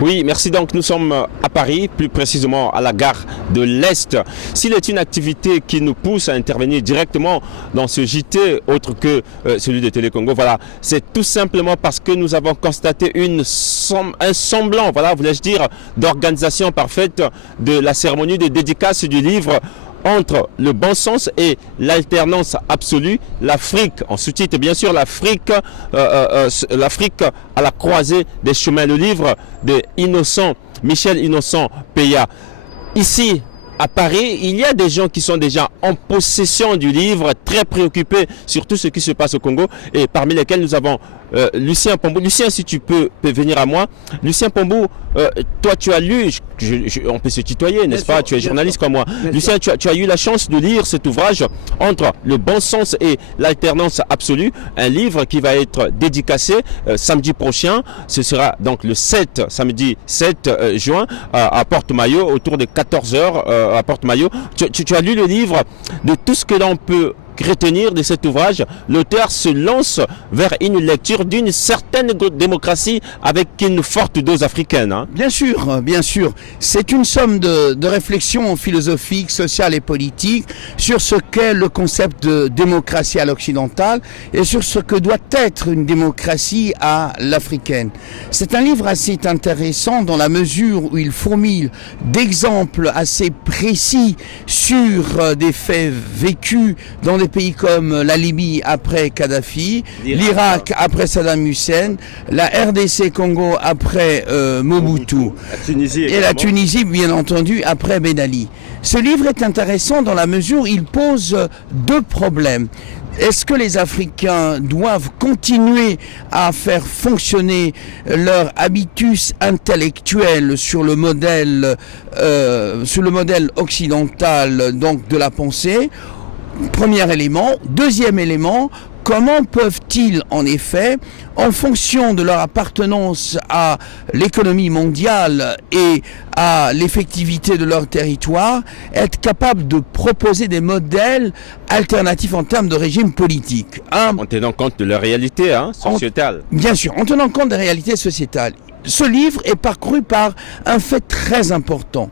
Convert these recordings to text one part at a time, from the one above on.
Oui, merci. Donc nous sommes à Paris, plus précisément à la gare de l'Est. S'il est une activité qui nous pousse à intervenir directement dans ce JT, autre que celui de Télécongo, voilà, c'est tout simplement parce que nous avons constaté un semblant, voilà, voulais-je dire, d'organisation parfaite de la cérémonie de dédicace du livre entre le bon sens et l'alternance absolue, l'Afrique, en sous-titre bien sûr, l'Afrique à la croisée des chemins, le livre de Michel Innocent Peya. Ici, à Paris, il y a des gens qui sont déjà en possession du livre, très préoccupés sur tout ce qui se passe au Congo, et parmi lesquels nous avons Lucien Pombou. Lucien, si tu peux venir à moi. Lucien Pombou, toi tu as lu, on peut se tutoyer, n'est-ce pas? Tu es journaliste comme moi. Lucien, tu as eu la chance de lire cet ouvrage Entre le bon sens et l'alternance absolue, un livre qui va être dédicacé samedi prochain. Ce sera donc le samedi 7 juin à Porte-Maillot, autour de 14h à Porte-Maillot. Tu as lu le livre. De tout ce que l'on peut retenir de cet ouvrage, l'auteur se lance vers une lecture d'une certaine démocratie avec une forte dose africaine. Hein. Bien sûr, bien sûr. C'est une somme de réflexions philosophiques, sociales et politiques sur ce qu'est le concept de démocratie à l'occidentale et sur ce que doit être une démocratie à l'africaine. C'est un livre assez intéressant dans la mesure où il fourmille d'exemples assez précis sur des faits vécus dans des pays comme la Libye après Kadhafi, l'Irak après Saddam Hussein, la RDC Congo après Mobutu, et la Tunisie bien entendu après Ben Ali. Ce livre est intéressant dans la mesure où il pose deux problèmes. Est-ce que les Africains doivent continuer à faire fonctionner leur habitus intellectuel sur le modèle occidental, donc de la pensée? Premier élément. Deuxième élément, comment peuvent-ils en effet, en fonction de leur appartenance à l'économie mondiale et à l'effectivité de leur territoire, être capables de proposer des modèles alternatifs en termes de régime politique, hein? En tenant compte de leur réalité sociétale. Bien sûr, en tenant compte des réalités sociétales. Ce livre est parcouru par un fait très important.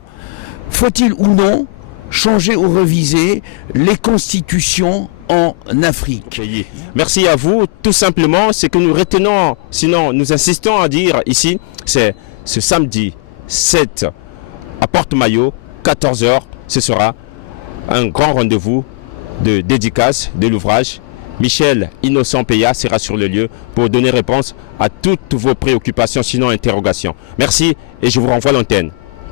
Faut-il ou non changer ou reviser les constitutions en Afrique? Merci à vous. Tout simplement, ce que nous retenons, sinon nous insistons à dire ici, c'est ce samedi 7 à Porte-Maillot, 14h, ce sera un grand rendez-vous de dédicace de l'ouvrage. Michel Innocent Peya sera sur le lieu pour donner réponse à toutes vos préoccupations, sinon interrogations. Merci et je vous renvoie l'antenne.